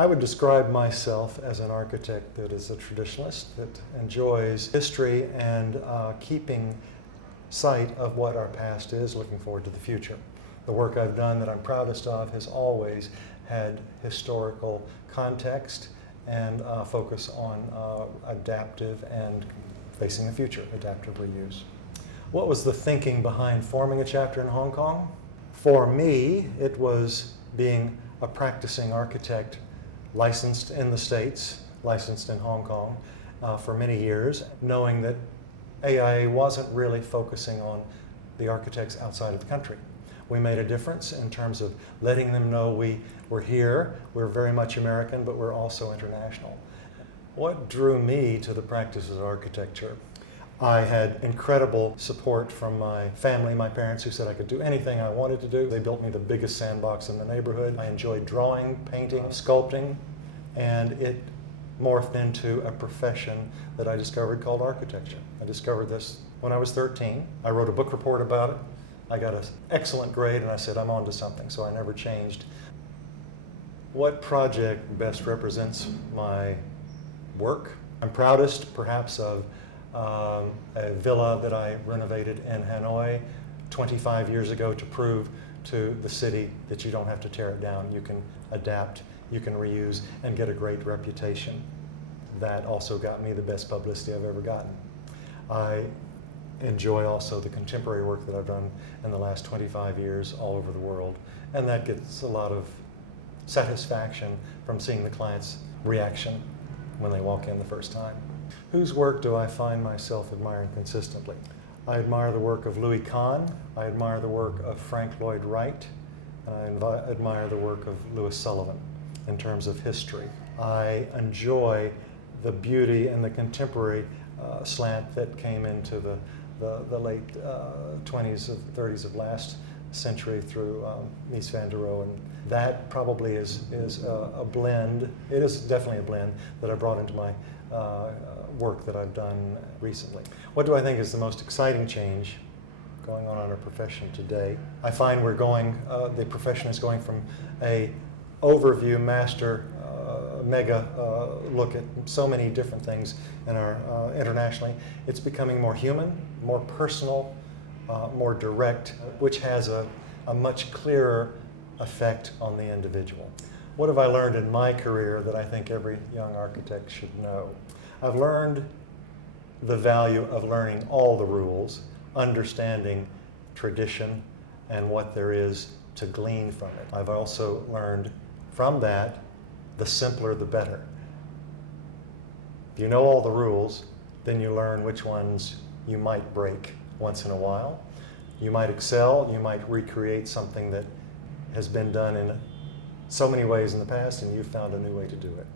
I would describe myself as an architect that is a traditionalist, that enjoys history and keeping sight of what our past is, looking forward to the future. The work I've done that I'm proudest of has always had historical context and focus on adaptive and facing the future, adaptive reuse. What was the thinking behind forming a chapter in Hong Kong? For me, it was being a practicing architect licensed in the States, licensed in Hong Kong for many years, knowing that AIA wasn't really focusing on the architects outside of the country. We made a difference in terms of letting them know we're here, we're very much American, but we're also international. What drew me to the practice of architecture? I had incredible support from my family, my parents, who said I could do anything I wanted to do. They built me the biggest sandbox in the neighborhood. I enjoyed drawing, painting, sculpting, and it morphed into a profession that I discovered called architecture. I discovered this when I was 13. I wrote a book report about it. I got an excellent grade, and I said, I'm on to something, so I never changed. What project best represents my work? I'm proudest, perhaps, of a villa that I renovated in Hanoi 25 years ago to prove to the city that you don't have to tear it down. You can adapt, you can reuse, and get a great reputation. That also got me the best publicity I've ever gotten. I enjoy also the contemporary work that I've done in the last 25 years all over the world, and that gets a lot of satisfaction from seeing the client's reaction when they walk in the first time. Whose work do I find myself admiring consistently? I admire the work of Louis Kahn, I admire the work of Frank Lloyd Wright, and I admire the work of Louis Sullivan in terms of history. I enjoy the beauty and the contemporary slant that came into the late 20s, 30s of last century through Mies van der Rohe, and that probably is a blend. It is definitely a blend that I brought into my work that I've done recently. What do I think is the most exciting change going on in our profession today? I find the profession is going from a overview master mega look at so many different things in our internationally. It's becoming more human, more personal, more direct, which has a much clearer effect on the individual. What have I learned in my career that I think every young architect should know? I've learned the value of learning all the rules, understanding tradition and what there is to glean from it. I've also learned from that, the simpler the better. If you know all the rules, then you learn which ones you might break once in a while. You might excel, you might recreate something that has been done in so many ways in the past, and you've found a new way to do it.